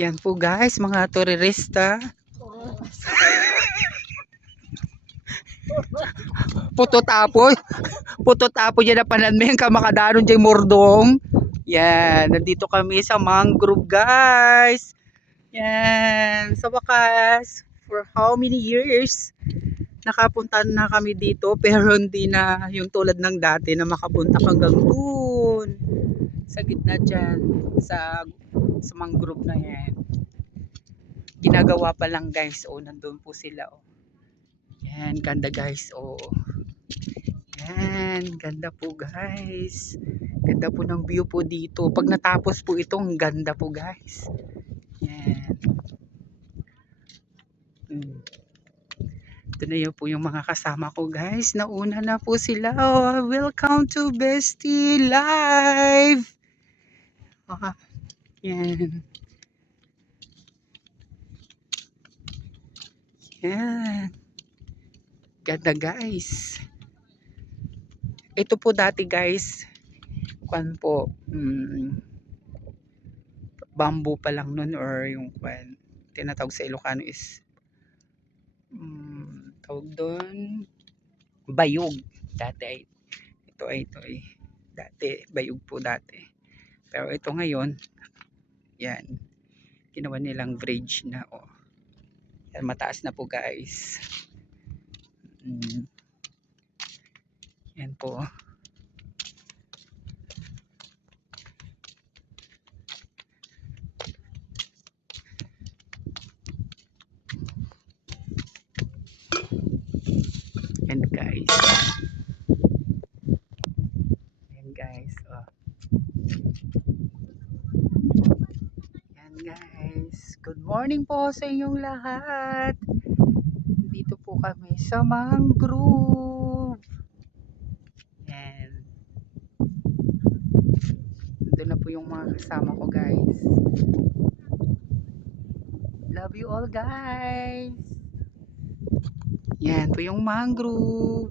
Yan po guys, mga turista. Puto tapo. Puto tapo dyan na pananmen ka makadaron dyan mordong. Yan, nandito kami sa mangrove guys. Yan, sa wakas, for how many years nakapunta na kami dito pero hindi na yung tulad ng dati na makapunta hanggang doon sa gitna dyan sa mangrove na yan. Ginagawa pa lang guys, oh nandun po sila oh. Yan, ganda guys, oh. Yan, ganda po guys. Ganda po ng view po dito. Pag natapos po itong ganda po guys. Yan. Ito na yun po yung mga kasama ko guys. Nauna na po sila. Oh, welcome to Bestie Live. Ah, yan. Yan. Ganda guys. Ito po dati guys. Kwan po. Bamboo pa lang nun or yung kwan. Tinatawag sa Ilocano is tawag doon bayog dati ito ay dati bayog po dati pero ito ngayon yan ginawa nilang bridge na oh yan, mataas na po guys. Yan po yan guys. Yan guys oh. Yan guys, good morning po sa inyong lahat. Dito po kami sa mangrove. Yan, doon na po yung mga kasama ko guys. Love you all guys. Yan po yung mangrove.